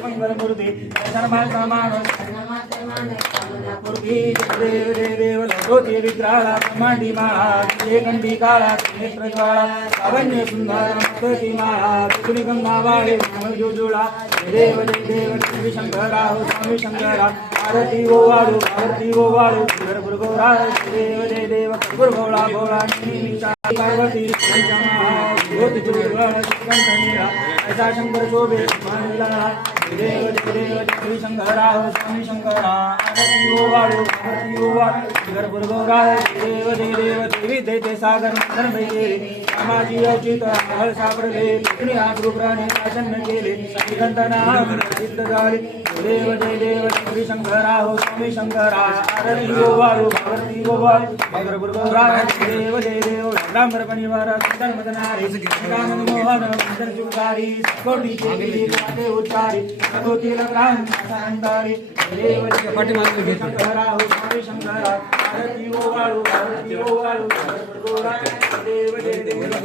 मंगलमूर्ती देव देव लढोती विग्रहाला ब्रह्मांडी माळा कंठी काळा नेत्र ज्वाळा लावण्य सुंदर मस्तकी माळा तुझी गंगा वाळे जोजुळा देव जय देव श्री शंकरा हो स्वामी शंकरा आरती ओ वाळू आरती ओ वाळू भरपूर गौरा देव जय देव भरपूर गौळा गौळा पार्वती ज्योति ज्योति कंठनीरा ऐसा शंकर शोभे मानला देव देव श्री शंकरा हो स्वामी शंकरा आरती ओ वाळू आरती ओ वाळू भरपूर गौरा देव जय देव देवी देते सागर मंथन भैले समाजी औचित हळ सापडले कुणी आग्रुप्राने शासन केले श्रीगंधना सिद्ध झाले देव जय देव श्री शंकरा हो स्वामी शंकरा आरती ओ वाळू आरती ओ वाळू भरपूर गौरा देव जय देव डांबर परिवार सुंदर मदनारी राम मोहन मंदर चुकारी कोटी केली गाते उच्चारी भगवती राम सांतारी देव जय शंकरा हो स्वामी शंकरा आरती ओ वाळू भरपूर गौरा देव जय देव